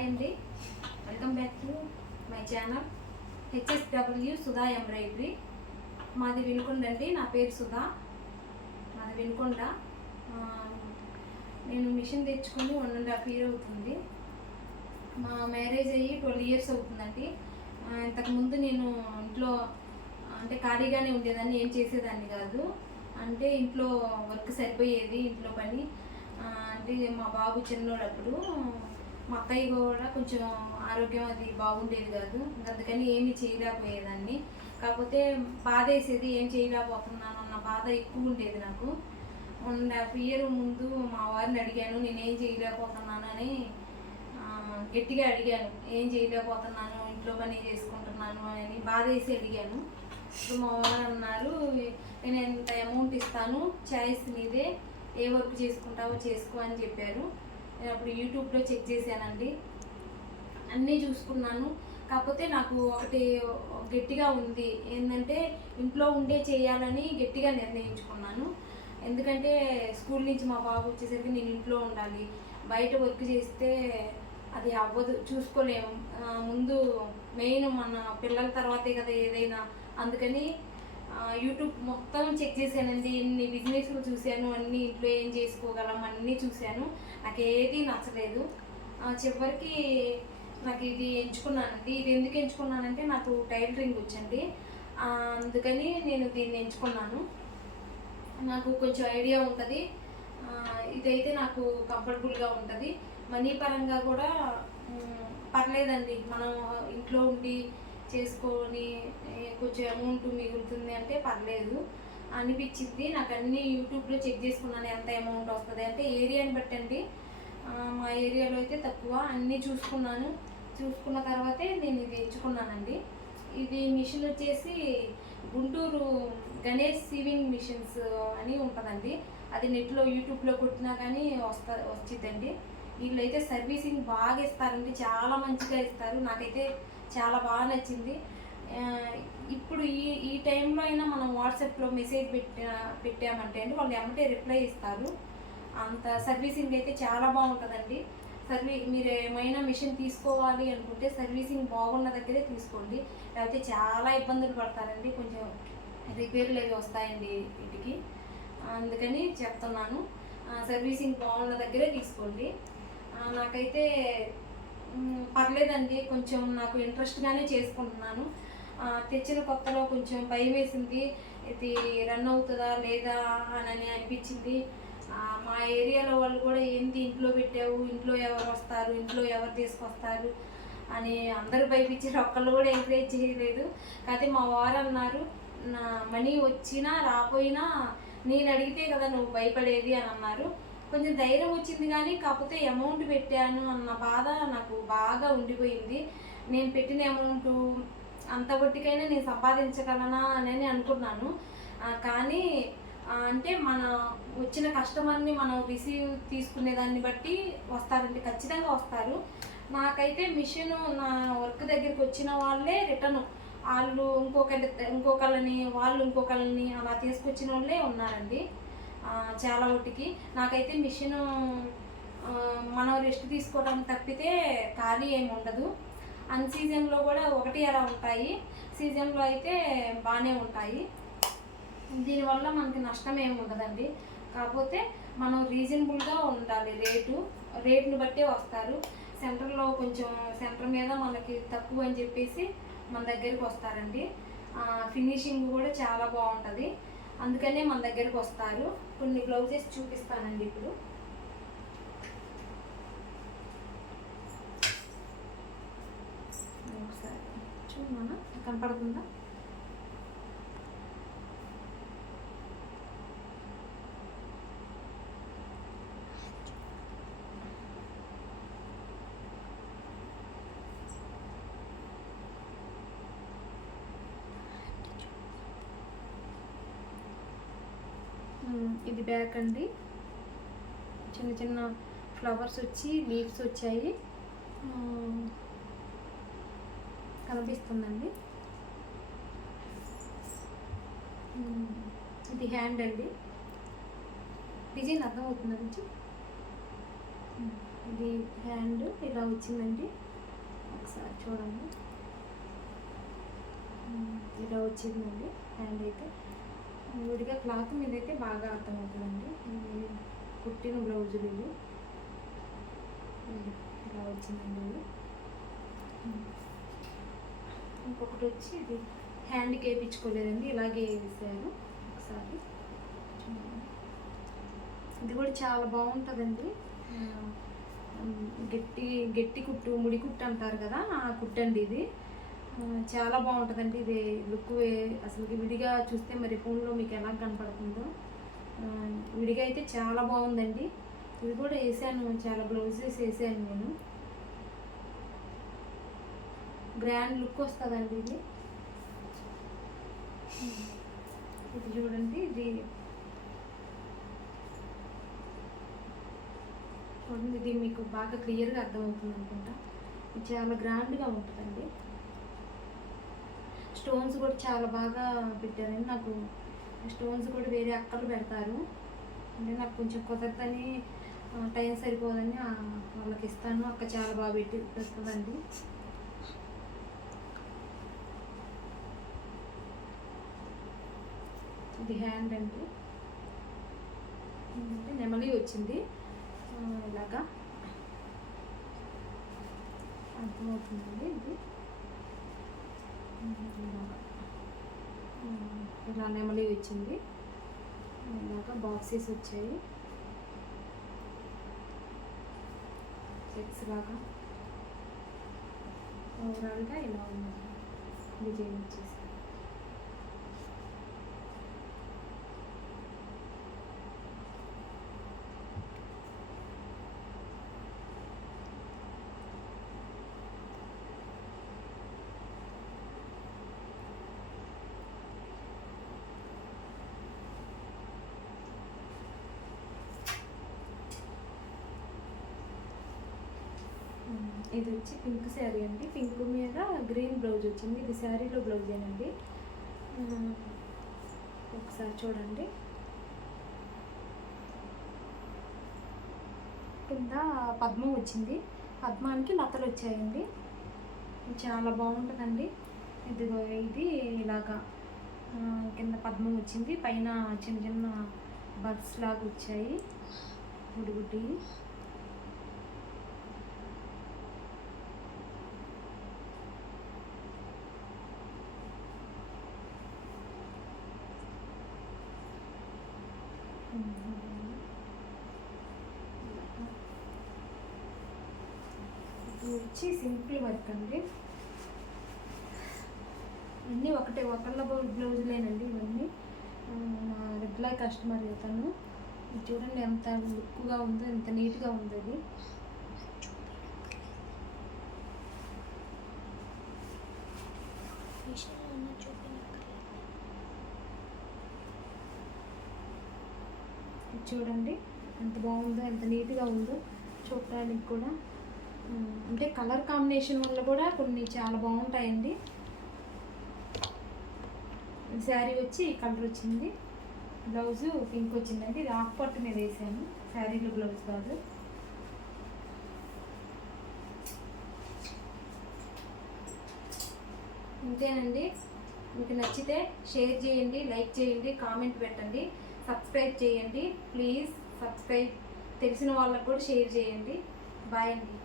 Hi అండి, welcome back to my channel HSW Sudha embroidery. మాది వినుకొండ అండి. నా పేరు సుధా, మాది వినుకొండ. నేను మిషన్ తెచ్చుకొని 1.5 year అవుతుంది. మా మ్యారేజ్ అయ్యి 12 years అవుతుందండి. ఇంతకుముందు నేను ఇంట్లో అంటే ఖాళీగానే ఉండేదాన్ని, ఏం చేసేదాన్ని కాదు. అంటే ఇంట్లో వర్క్ సరిపోయేది, ఇంట్లో పని. అంటే మా బాబు చిన్నోడప్పుడు మా అత్తయ్య కూడా కొంచెం ఆరోగ్యం అది బాగుండేది కాదు, అందుకని ఏమీ చేయలేకపోయేదాన్ని. కాకపోతే బాధ వేసేది, ఏం చేయలేకపోతున్నాను అన్న బాధ ఎక్కువ ఉండేది నాకు. 1.5 year ముందు మా వారిని అడిగాను, నేనేం చేయలేకపోతున్నాను అని గట్టిగా అడిగాను. ఏం చేయలేకపోతున్నాను, ఇంట్లో పని చేసుకుంటున్నాను అని బాధ వేసి అడిగాను. ఇప్పుడు మా వారు అన్నారు, నేను ఎంత అమౌంట్ ఇస్తాను, చాయిస్ నీదే, ఏ వర్క్ చేసుకుంటావో చేసుకో అని చెప్పారు. నేను అప్పుడు యూట్యూబ్లో చెక్ చేశానండి, అన్నీ చూసుకున్నాను. కాకపోతే నాకు ఒకటి గట్టిగా ఉంది, ఏంటంటే ఇంట్లో ఉండే చేయాలని గట్టిగా నిర్ణయించుకున్నాను. ఎందుకంటే స్కూల్ నుంచి మా బాబు వచ్చేసరికి నేను ఇంట్లో ఉండాలి, బయట వర్క్ చేస్తే అది అవ్వదు, చూసుకోలేము. ముందు మెయిన్ మన పిల్లల తర్వాతే కదా ఏదైనా. అందుకని యూట్యూబ్ మొత్తం చెక్ చేశానండి, ఎన్ని బిజినెస్లు చూశాను, అన్నీ ఇంట్లో ఏం చేసుకోగలం అన్నీ చూశాను. నాకు ఏది నచ్చలేదు. చివరికి నాకు ఇది ఎంచుకున్నానండి. ఇది ఎందుకు ఎంచుకున్నానంటే నాకు టైలరింగ్ వచ్చండి, అందుకని నేను దీన్ని ఎంచుకున్నాను. నాకు కొంచెం ఐడియా ఉంటుంది, ఇదైతే నాకు కంఫర్టబుల్గా ఉంటుంది. మనీ పరంగా కూడా పర్లేదండి, మనం ఇంట్లో ఉండి చేసుకొని కొంచెం అమౌంట్ మిగులుతుంది అంటే పర్లేదు అనిపించింది. నాకు అన్నీ యూట్యూబ్లో చెక్ చేసుకున్నాను, ఎంత అమౌంట్ వస్తుంది అంటే ఏరియాని బట్టండి. మా ఏరియాలో అయితే తక్కువ, అన్నీ చూసుకున్నాను. చూసుకున్న తర్వాతే నేను ఇది ఎంచుకున్నానండి. ఇది మిషన్ వచ్చేసి గుంటూరు గణేష్ సీవింగ్ మిషన్స్ అని ఉంటుందండి. అది నెట్లో యూట్యూబ్లో కొట్టినా కానీ వచ్చిందండి. వీళ్ళైతే సర్వీసింగ్ బాగా ఇస్తారండి, చాలా మంచిగా ఇస్తారు. నాకైతే చాలా బాగా నచ్చింది. ఇప్పుడు ఈ టైంలో అయినా మనం వాట్సాప్లో మెసేజ్ పెట్టామంటే అండి, వాళ్ళు ఎమ్మటే రిప్లై ఇస్తారు. అంత సర్వీసింగ్ అయితే చాలా బాగుంటుందండి. మీరు ఏమైనా మిషన్ తీసుకోవాలి అనుకుంటే సర్వీసింగ్ బాగున్న దగ్గరే తీసుకోండి, లేకపోతే చాలా ఇబ్బందులు పడతారండి. కొంచెం రిపేర్లు అవి వస్తాయండి వీటికి, అందుకని చెప్తున్నాను. సర్వీసింగ్ బాగున్న దగ్గరే తీసుకోండి. నాకైతే పర్లేదండి, కొంచెం నాకు ఇంట్రెస్ట్గానే చేసుకుంటున్నాను. తెచ్చిన కొత్తలో కొంచెం భయం వేసింది, ఇది రన్ అవుతుందా లేదా అని అనిపించింది. మా ఏరియాలో వాళ్ళు కూడా ఏంటి ఇంట్లో పెట్టావు, ఇంట్లో ఎవరు వస్తారు, ఇంట్లో ఎవరు తీసుకొస్తారు అని అందరూ భయపించారు, ఒక్కళ్ళు కూడా ఎంకరేజ్ చేయలేదు. కాకపోతే మా వారు అన్నారు, నా మనీ వచ్చినా రాపోయినా నేను అడిగితే కదా నువ్వు భయపడేది అని అన్నారు. కొంచెం ధైర్యం వచ్చింది, కానీ కాకపోతే అమౌంట్ పెట్టాను అన్న బాధ నాకు బాగా ఉండిపోయింది. నేను పెట్టిన అమౌంట్ అంత ఒట్టికైనా నేను సంపాదించగలనా అని అనుకున్నాను. కానీ అంటే మన వచ్చిన కస్టమర్ని మనం తీసుకునే దాన్ని బట్టి వస్తారండి, ఖచ్చితంగా వస్తారు. నాకైతే మిషన్ నా వర్క్ దగ్గరికి వచ్చిన వాళ్ళే రిటర్న్, వాళ్ళు ఇంకొకళ్ళని అలా తీసుకొచ్చిన వాళ్ళే ఉన్నారండి చాలా ఒట్టికి. నాకైతే మిషన్ మనం రెస్ట్ తీసుకోవడం తప్పితే ఖాళీ ఏమి ఉండదు. అన్ సీజన్లో కూడా ఒకటి అలా ఉంటాయి, సీజన్లో అయితే బాగానే ఉంటాయి. దీనివల్ల మనకి నష్టం ఏమి ఉండదండి. కాకపోతే మనం రీజనబుల్గా ఉండాలి, రేటుని బట్టే వస్తారు. సెంటర్ మీద మనకి తక్కువ అని చెప్పేసి మన దగ్గరికి వస్తారండి. ఫినిషింగ్ కూడా చాలా బాగుంటుంది, అందుకనే మన దగ్గరికి వస్తారు. కొన్ని బ్లౌజెస్ చూపిస్తానండి ఇప్పుడు. ఒకసారి చూడమన్నా, కనపడుతుందా? ఇది బ్యాక్ అండి, చిన్న చిన్న ఫ్లవర్స్ వచ్చి లీవ్స్ వచ్చాయి, కనిపిస్తుందండి. ఇది హ్యాండ్ అండి, డిజైన్ అర్థమవుతుంది నుంచి ఇది హ్యాండ్ ఇలా వచ్చిందండి, ఒకసారి చూడండి. ఇలా వచ్చిందండి హ్యాండ్ అయితే. విడిగా క్లాత్ మీద అయితే బాగా అర్థమవుతుందండి. ఇది కుట్టిన బ్లౌజులు ఇవి. ఇలా వచ్చిందండి ఇది. ఇంకొకటి వచ్చి ఇది హ్యాండ్కి వేయించుకోలేదండి, ఇలాగే వేసారు. ఒకసారి ఇది కూడా చాలా బాగుంటుందండి. గట్టి గట్టి కుట్టు, ముడి కుట్టు అంటారు కదా, ఆ కుట్టండి ఇది. చాలా బాగుంటుందండి ఇది. లుక్ అసలు విడిగా చూస్తే మరి ఫోన్లో మీకు ఎలా కనపడుతుందో, విడిగా అయితే చాలా బాగుందండి. ఇది కూడా వేసాను, చాలా బ్లౌజెస్ వేసాను నేను. గ్రాండ్ లుక్ వస్తుందండి ఇది. ఇది చూడండి, ఇది చూడండి, ఇది మీకు బాగా క్లియర్గా అర్థమవుతుంది అనుకుంటా. ఇది చాలా గ్రాండ్గా ఉంటుందండి. స్టోన్స్ కూడా చాలా బాగా పెట్టారండి. నాకు స్టోన్స్ కూడా వేరే అక్కలు పెడతారు, అంటే నాకు కొంచెం కుదరదని, టైం సరిపోదని వాళ్ళకి ఇస్తాను. అక్క చాలా బాగా పెడుతుందండి. ఇది హ్యాండ్ అండి, నెమలి వచ్చింది ఇలాగా అర్థమవుతుందండి. ఇది ఇలా నెమలి వచ్చింది, ఇలాగా బాక్సెస్ వచ్చాయి, చెక్స్ లాగా. ఓవరాల్గా ఇలా ఉన్నది డిజైన్ వచ్చేసి. ఇది వచ్చి పింక్ శారీ అండి, పింక్ మీద గ్రీన్ బ్లౌజ్ వచ్చింది. ఇది శారీలో బ్లౌజేనండి. ఒకసారి చూడండి, కింద పద్మం వచ్చింది, పద్మానికి లతలు వచ్చాయండి. చాలా బాగుంటుందండి. ఇదిగో ఇది ఇలాగా కింద పద్మం వచ్చింది, పైన చిన్న చిన్న బర్డ్స్ లాగా వచ్చాయి, గుడి గుడ్డి. ఇది వచ్చి సింపుల్ వర్క్ అండి. ఇవన్నీ ఒకళ్ళ బ్లౌజులేనండి ఇవన్నీ. నా రెగ్యులర్ కస్టమర్ అవుతాను. చూడండి ఎంత లుక్గా ఉందో, ఎంత నీట్గా ఉందో. అది చూడండి ఎంత బాగుందో, ఎంత నీట్గా ఉందో చూడడానికి కూడా. అంటే కలర్ కాంబినేషన్ వల్ల కూడా కొన్ని చాలా బాగుంటాయండి. శారీ వచ్చి ఈ కలర్ వచ్చింది, బ్లౌజు పింక్ వచ్చిందండి. ఇది హాఫ్ పట్టు మీద వేసాను, శారీలో బ్లౌజ్ కాదు. ఇంతేనండి. మీకు నచ్చితే షేర్ చేయండి, లైక్ చేయండి, కామెంట్ పెట్టండి, సబ్స్క్రైబ్ చేయండి. Please subscribe. తెలిసిన వాళ్ళకు కూడా షేర్ చేయండి. బాయ్ అండి.